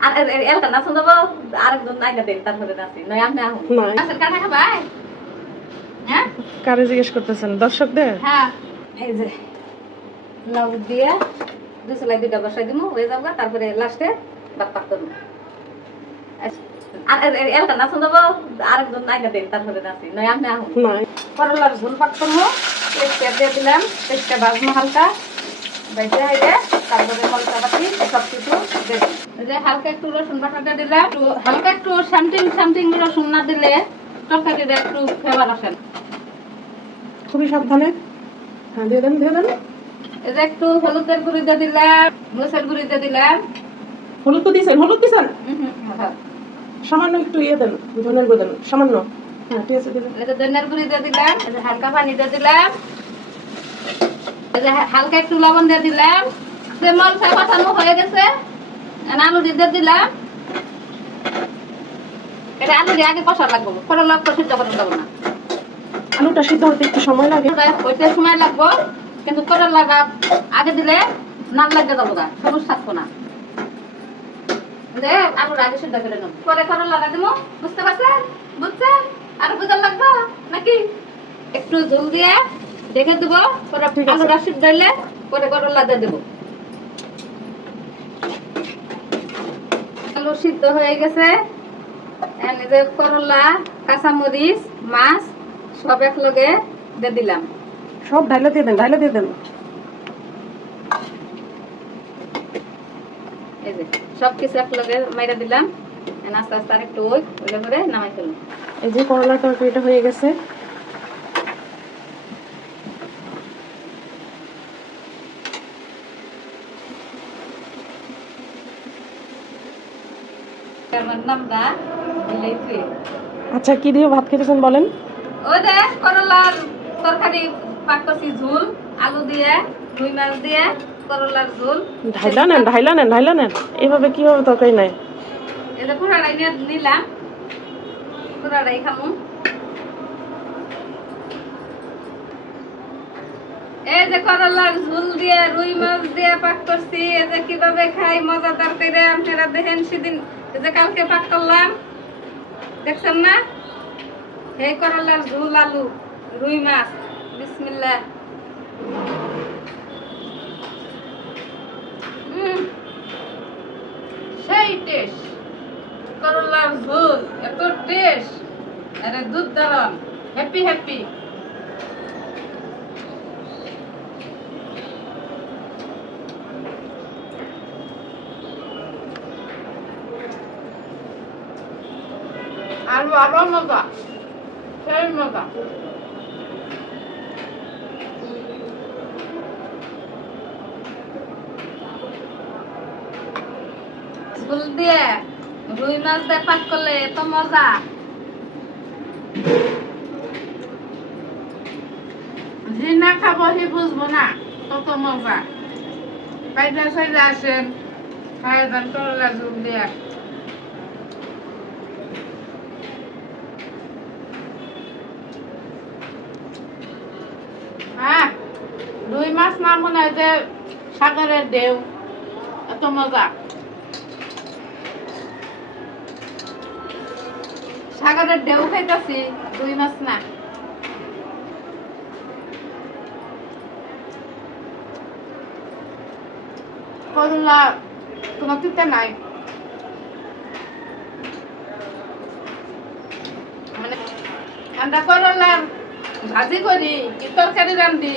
আর আরেকজন দেন তারপরে নাচি। নয় আপনি আহুন নয়। কাটা খাবাই হ্যাঁ? কারে জিজ্ঞেস করতেছেন? দর্শকদের? হ্যাঁ। এই যে লাউ দিয়ে দুই সেলাই দুইটা বসাই দিমু হয়ে যাব তারপরে লাস্টে বাদ পাক করব। আর এলাকা নাচন আরেকজন আগে দেন তারপরে নাচি। নয় আপনি আহুন নয়। করলার ঝোল পাক করব। দিয়ে দিলাম পেস্টটা ভাজবো হালকা। বাইতে হাইতে তারপরে মশলা সব কিছু দিয়ে দিই। এই যে হালকা একটু রসুন বাটাটা দিলাম হালকা একটু সামথিং সামথিং রসুন না দিলে তরকারিটা একটু ফেবার আসে খুবই সাবধানে। হ্যাঁ দিয়ে দেন দিয়ে দেন। এই একটু হলুদের গুঁড়ি দিয়ে দিলাম মরিচের গুঁড়ি দিয়ে দিলাম হলুদ তো দিয়েছেন হলুদ দিয়েছেন হুম, হ্যাঁ। সামান্য একটু ইয়ে দেন ধনের গুঁড়ো দেন সামান্য। হ্যাঁ ঠিক আছে দিলেন এই যে ধনিয়ার গুঁড়ি দিয়ে দিলাম হালকা পানি দিয়ে দিলাম হালকা একটু লবণ দিয়ে দিলাম। মলসা কষানো হয়ে গেছে আলু দিয়ে দিলাম। এটা আলু দিয়ে আগে কষা লাগবো কোনো লক্ষ্য সিদ্ধ করে দেবো না। আলুটা সিদ্ধ হতে একটু সময় লাগে। হইতে সময় লাগবো কিন্তু করলা লাগা আগে দিলে নাল লাগতে যাব গা সবুজ থাকব না। আলুর আগে সিদ্ধ করে নেব। পরে করলা লাগা দেবো বুঝতে পারছেন? বুঝছেন? আর বুঝার লাগবো নাকি? একটু জল দিয়ে দেখে দেবো পরে আলুটা সিদ্ধ হইলে পরে করলা দিয়ে দেবো। আলু সিদ্ধ হয়ে গেছে। যে করলা কাঁচামরিচ মাছ সব এক লগে দিয়ে দিলাম। সব ঢাইলে দিয়ে দেন ঢাইলে দিয়ে দেন। এই যে সব কিছু এক লগে মাইরা দিলাম। আস্তে আস্তে আরেকটু ওই করে নামাই ফেললাম। এই যে করলার তরকারিটা হয়ে গেছে। আচ্ছা কি দিয়ে ভাত খেতেছেন বলেন? ওই যে করলার তরকারি পাক করছি ঝুল আলু দিয়ে রুই মাছ দিয়ে করলার ঝুল। ঢাইলা নেন ঢাইলা নেন ঢাইলা নেন। এইভাবে কীভাবে তরকারি নাই পুরাটাই নিয়ে নিলাম পুরাটাই খামু। এই যে করলার ঝুল দিয়ে রুই মাছ দিয়ে পাক করছি এই যে কীভাবে খাই মজাদার করে আপনারা দেখেন সেদিন কালকে পাক করলাম, দেখছেন না? এই করলার ঝুল আলু, রুই মাছ বিসমিল্লা সেই টেস্ট করলার ঝোল, এত টেস্ট। আরে দুধ দারণ হ্যাপি হ্যাপি সেই মজা ঝোল দিয়ে রুই মাছ দিয়ে পাক করলে এত মজা। যে না খাব সে বুঝব না কত মজা। বাইরে সাইডে আসেন খায় যান করলা ঝোল দিয়ে হ্যাঁ না মনে হয় যে সাগরের ঢেউ, এত মজা। সাগরের ঢেউ খাইতাছি দুই মাছ না। করলা কোনো তিতে নাই। মানে আমরা করলা ভাজি করি, কি তরকারি রান্ধি।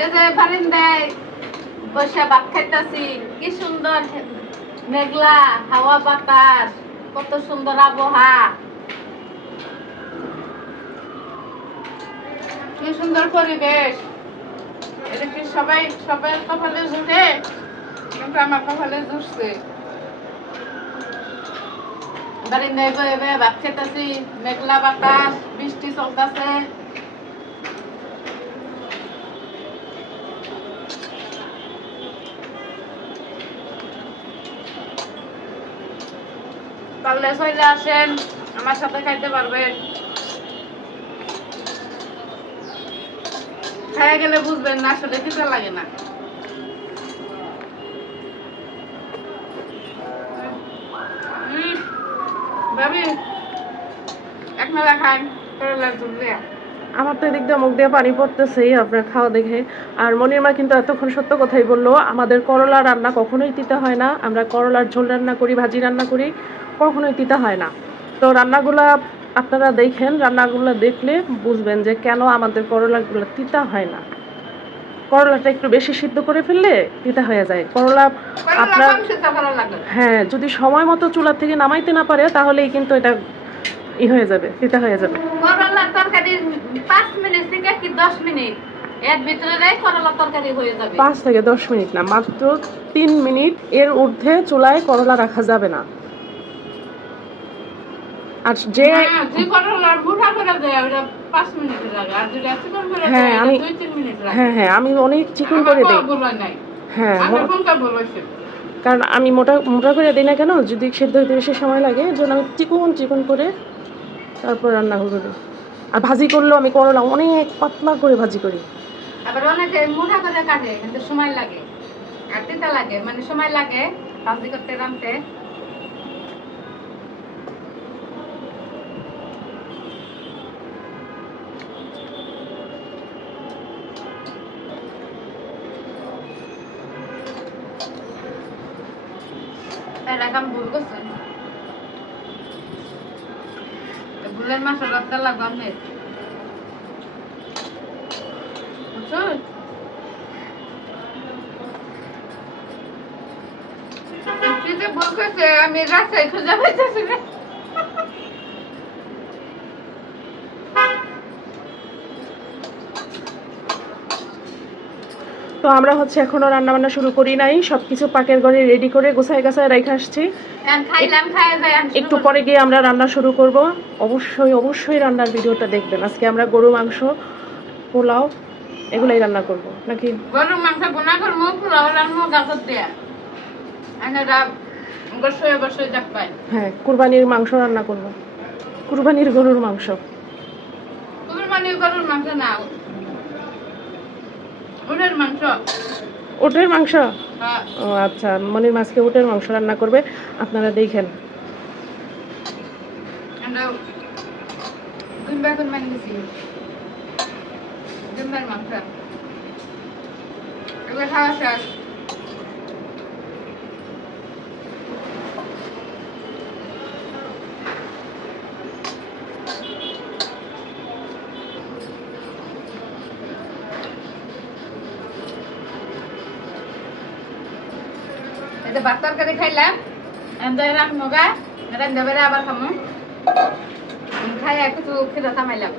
এই যে বারিন্দায় বসে ভাত কি সুন্দর মেঘলা হাওয়া বাতাস, কত সুন্দর কি সুন্দর পরিবেশ। সবাই খেতেছি মেঘলা বাতাস, বৃষ্টি চলতেছে। পারলে চলে আসেন, আমার সাথে খাইতে পারবেন। গেলে বুঝবেন না, আসলে লাগে না। আমার তো এদিক দিয়ে মুখ দিয়ে পানি পড়তেছেই আপনার খাওয়া দেখে। আর মনির মা কিন্তু এতক্ষণ সত্য কথাই বলল, আমাদের করলা রান্না কখনোই দিতে হয় না, আমরা করলার ঝোল রান্না করি, ভাজি রান্না করি। কখনোই তিতা হয় না। তো রান্নাগুলা আপনারা দেখেন রান্নাগুলো দেখলে বুঝবেন যে কেন আমাদের করলাগুলো তিতা হয় না। করলাটা একটু বেশি সিদ্ধ করে ফেললে তিতা হয়ে যায়। করলা আপনার হ্যাঁ যদি সময় মতো চুলা থেকে নামাইতে না পারে তাহলেই কিন্তু এটা ই হয়ে যাবে তিতা হয়ে যাবে। করলার তরকারি পাঁচ মিনিট থেকে কি দশ মিনিট? এর ভিতরে করলার তরকারি হয়ে যাবে। পাঁচ থেকে দশ মিনিট না মাত্র তিন মিনিট এর ঊর্ধ্বে চুলায় করলা রাখা যাবে না আর যে হ্যাঁ, যে করলার মুঠা করে দেয় ওটা পাঁচ মিনিট লাগে আর যেটা চিকন করে হ্যাঁ, আমি- দুই তিন মিনিট লাগে হ্যাঁ হ্যাঁ আমি অনেক চিকন করে দিই। হ্যাঁ কারণ আমি মোটা মোটা করে দিই না কেন? যদি সেদ্ধ হইতে বেশি সময় লাগে জন্য আমি চিকন চিকন করে তারপর রান্না করে দিই। আর ভাজি করলেও আমি করলা অনেক পাতলা করে ভাজি করি। আবার অনেকে মুঠা করে কাটে কিন্তু সময় লাগে। আর তিতা লাগে মানে সময় লাগে ভাজি করতে রামতে ভুলের মাসের রক্তা লাগবে আপনার। বুঝছেন আমি রাস্তায় খুঁজে পাইতেছি না। তো আমরা হচ্ছে এখনও রান্না বান্না শুরু করি নাই। সব কিছু পাকের ঘরে রেডি করে গোছায় গাছায় রেখে আসছি। এখন একটু পরে গিয়ে আমরা রান্না শুরু করব। অবশ্যই অবশ্যই রান্নার ভিডিওটা দেখবেন। আজকে আমরা গরু মাংস পোলাও এগুলাই রান্না করব নাকি? গরুর মাংস বোনা করব পোলাও রান্না দেয়া। হ্যাঁ কুরবানির মাংস রান্না করব। কুরবানির গরুর মাংস। মানে গরুর মাংস না উটের মাংস। ওটের মাংস? হ্যাঁ, ও আচ্ছা মনির মাছকে উটের মাংস রান্না করবে আপনারা দেখেন। মাংস। এটা ভাত তরকারি খাইলাম এন্দাই রাম নগা রান্দা বেড়ে আবার খামো। খাই একটু খেতে থামাইলাম।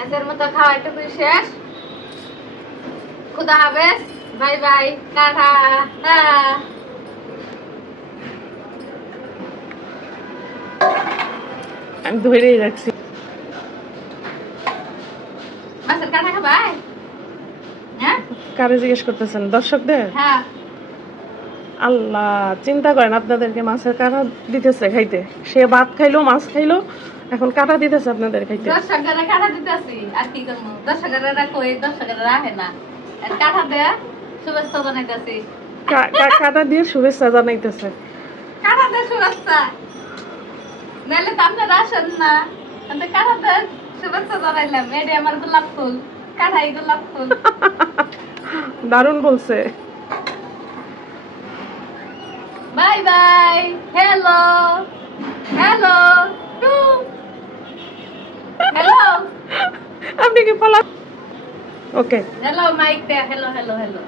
আজকের মতো খাওয়া একটু শেষ। খুদা হাফেজ, বাই বাই, টাটা আমি ধরেই রাখছি মাছের কাটা খাবাই হ্যাঁ কারে জিজ্ঞেস করতেছেন? দর্শকদের? হ্যাঁ। আল্লাহ চিন্তা করেন আপনাদেরকে মাছের কাটা দিতেছে খাইতে। সে ভাত খাইলো মাছ খাইলো এখন কাটা দিতেছে আপনাদের খাইতে। কাটা দিতেছি। আর কি করব? কই? না। আর কাটা দেয়া শুভেচ্ছা জানাইতেছি। কাটা দিয়ে শুভেচ্ছা জানাইতেছে। কাটা দে শুভেচ্ছা। নাহলে তো আপনারা আসেন না। কাটা শুভেচ্ছা জানাইলাম। এডি আমার গোলাপ ফুল। কাঠাই গোলাপ ফুল। দারুণ বলছে। Bye bye hello hello hello আপনি কি ফলো ওকে হ্যালো মাইক দে হ্যালো হ্যালো হ্যালো